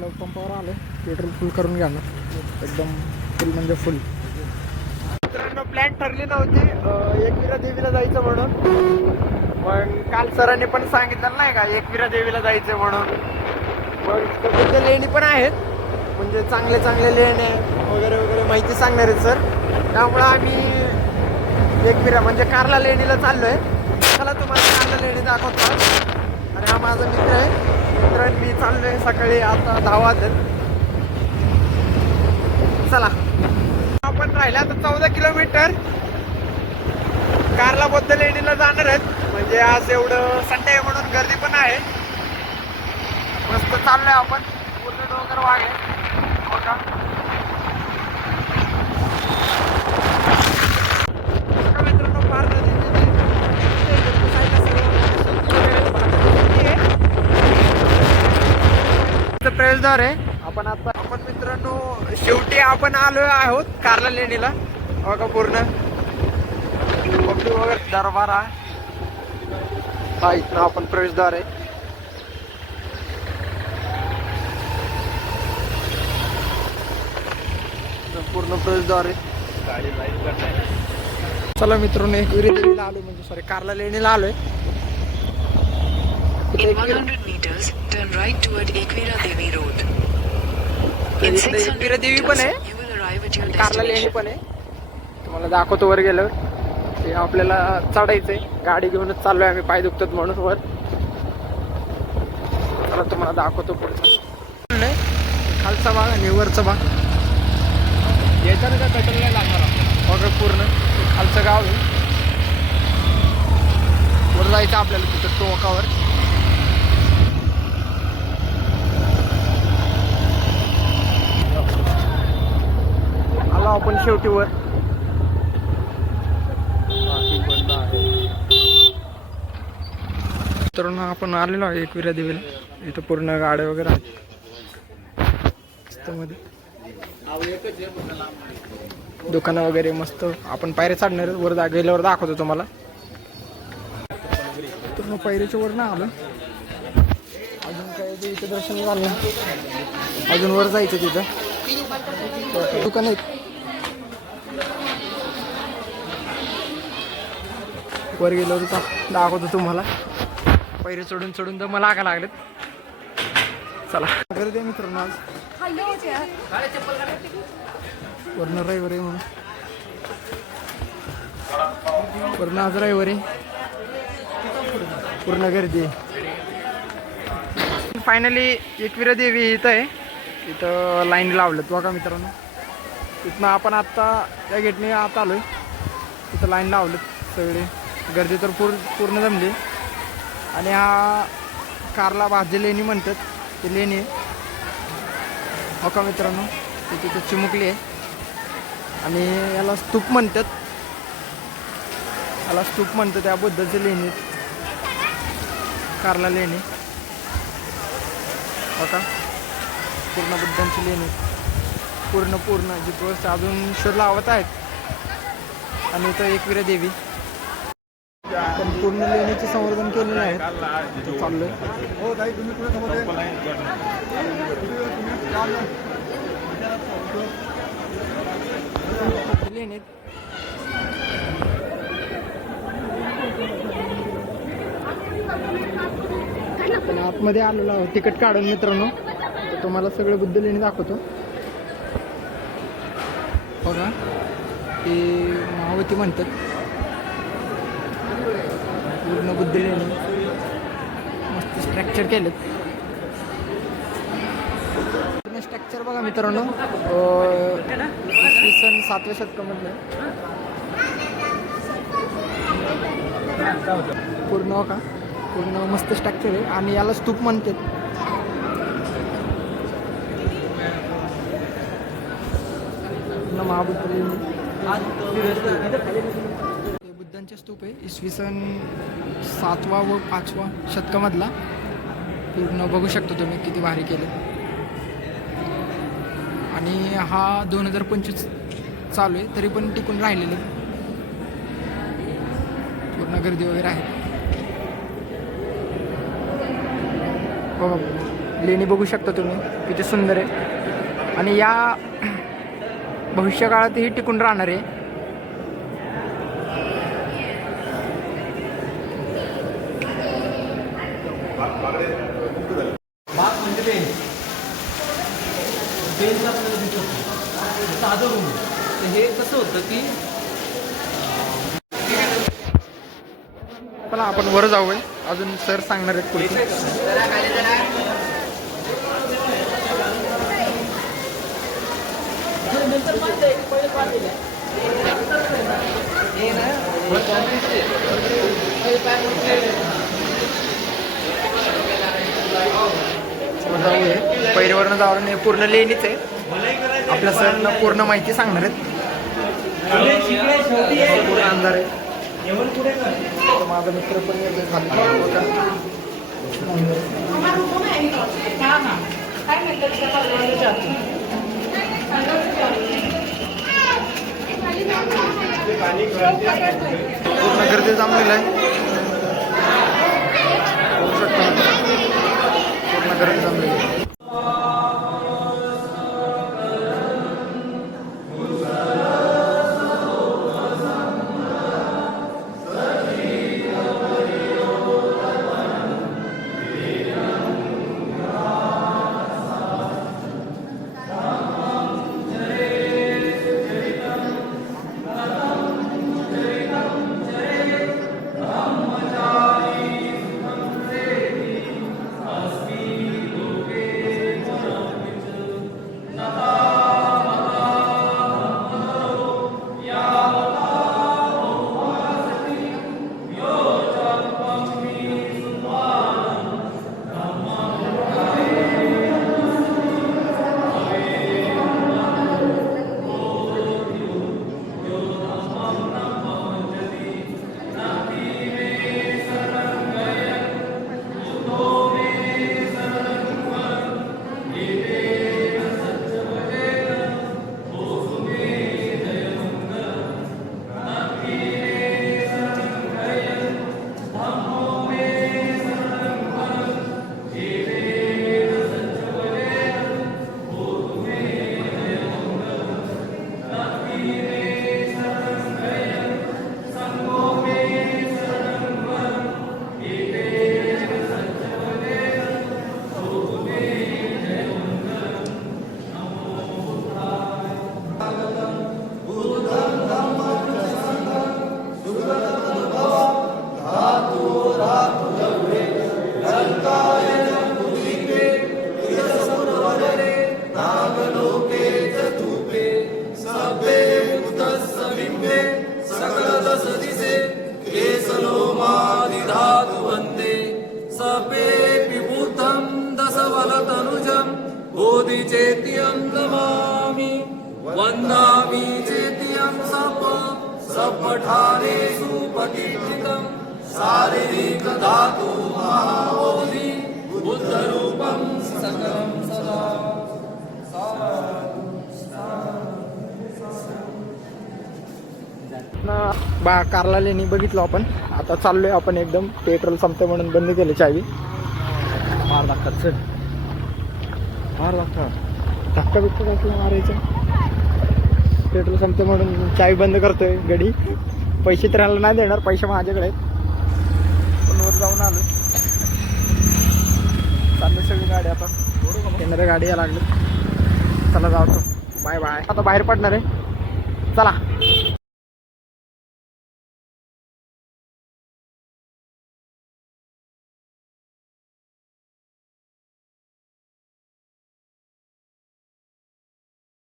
पंपावर आले पेट्रोल फुल करून घेणार एकदम फुल म्हणजे फुल. मित्रांनो प्लॅन ठरली नव्हती एकविरा देवीला जायचं म्हणून, पण काल सरांनी पण सांगितलं नाही का एकविरा देवीला जायचं म्हणून. मग तिथे लेणी पण आहेत, म्हणजे चांगले चांगले लेणे वगैरे वगैरे माहिती सांगणार आहेत सर. त्यामुळं आम्ही एकविरा म्हणजे कारला लेणीला चाललोय. चला तुम्हाला कारला लेणी दाखवतो. आणि हा माझा मित्र आहे. मित्रांनी मी चाललोय सकाळी आता 10 वाजता. चला आपण राहिला आता 14 किलोमीटर कारला बौद्ध लेणीला जाणार आहेत. म्हणजे आज एवढं संडे आहे म्हणून गर्दी पण आहे. मस्त चाललोय आपण. पूर्ण डोंगर वाघ आहे बघा. मित्रांनो फार प्रवेशद्वार आहे. आपण मित्रांनो शेवटी आपण आलो आहोत कारला लेणीला बघा. पूर्ण वगैरे दरबारा हा इथं आपण प्रवेशद्वार आहे. पूर्ण प्रवेशद्वार आहे. चला मित्रांनो एकविरा देवीला आलोय, म्हणजे सॉरी कारला लेणीला आलोय. In 100 meters, turn right toward Ekvira Devi Road. In 600 Ekvira देवी पण meters, आहे, you will arrive at your कारला लेणी destination. पण आहे. तुम्हाला दाखवतो वर गेल्यावर. ते आपल्याला चढायचंय. गाडी घेऊनच चाललोय आम्ही, पाय दुखतात म्हणून वर. चला तुम्हाला दाखवतो पुढचा. खालचा भाग आणि वरचा भाग यायचं का पेट्रोल नाही लागणार बघा. पूर्ण खालचं गाव आहे. वर जायचं आपल्याला तिथं टोकावर. आलो आपण शेवटी वर. तर आपण आलेलो आहे एकविरा देवीला. इथं पूर्ण गाड्या वगैरे आहेत मध्ये. दुकानं वगैरे मस्त. आपण पायऱ्या चढणार वर गेल्यावर दाखवतो तुम्हाला. तर मग पायरीच्या वर ना आलं. अजून काय इथं दर्शन झालं, अजून वर जायचं. तिथं दुकान आहेत. वर गेल्यावर दाखवतो तुम्हाला. पायरी चढून चढून तर मला लागा लागलेत. चला गर्दी आहे मित्रांनो आज. वर्ण रविवार आहे म्हणून. वर्ण आज रविवार आहे. पूर्ण गर्दी आहे. फायनली एकविरा देवी इथं आहे. इथं लाईन लावलेत बघा मित्रांनो. इथनं आपण आत्ता त्या गेटने आत आलोय. इथं लाईन लावलेत सगळे. गर्दी तर पूर्ण जमली. आणि हा कारला भाजी लेणी म्हणतात ते लेणी आहे हो का मित्रांनो. ते तिथे चिमुकली आहे. आणि याला स्तूप म्हणतात. याला स्तूप म्हणतात. त्या बुद्धाची लेणी कारला लेणी हो का. पूर्ण बुद्धांची लेणी पूर्ण जिथं अजून शोध लावत आहेत. आणि इथं एकविरा देवी पण पूर्ण लेणीचे संवर्धन केलेले आहेत. चाललोय लेणीत. पण आतमध्ये आलेलो आहोत तिकीट काढून मित्रांनो. तर तुम्हाला सगळे बुद्ध लेणी दाखवतो बघा. ते महावती म्हणतात. पूर्ण बुद्ध लेणी मस्त स्ट्रक्चर केलं. पूर्ण स्ट्रक्चर बघा मित्रांनो. इसवी सन 7व्या शतकामधलं पूर्ण हो का. पूर्ण मस्त स्ट्रक्चर आहे. आणि याला स्तूप म्हणतात. पूर्ण महाबुद्ध लेणी बुद्धांचे स्तूप आहे. इसवी सन 7वा व 5वा शतकामधला. पूर्ण बघू शकतो तुम्ही किती भारी केले. आणि हा 2025 चालू आहे तरी पण टिकून राहिलेले. पूर्ण गर्दी वगैरे आहे बघा. लेणी बघू शकता तुम्ही किती सुंदर आहे. आणि या भविष्यकाळातही टिकून राहणार आहे. साधं रूम तर हे कसं होतं की चला आपण वर जाऊया. अजून सर सांगणार आहेत पुढे. जाऊया पहिल्यावरनं जावं नाही, पूर्ण लेणीच आहे. आपल्या सरनं पूर्ण माहिती सांगणार आहेत. पूर्ण अंधार आहे. तर माझा मित्र पण पूर्ण गर्दी जमलेलं आहे. बघू शकता पूर्ण गर्दी जमलेली आहे. चेत्यं नमामि वन्दामि चेत्यं सपठारे सुपतितं शारीरिक धातु महाबोधि बुद्धरूपं सकलं सदा. कारला लेणी बघितलं आपण. आता चाललोय आपण एकदम. पेट्रोल संपते म्हणून बंद केले चावी. मार लागतात सर, मार लागतात. धक्का बिक्का टाकला मारायचं. पेट्रोल संपते म्हणून चावी बंद करतोय गडी. पैसे तर ह्याला नाही देणार, पैसे माझ्याकडे आहेत. पण वर जाऊन आलो. चाललं सगळी गाडी आता. येणाऱ्या गाडी या लागली. चला जातो. Bye bye. आता बाहेर पडणार आहे. चला.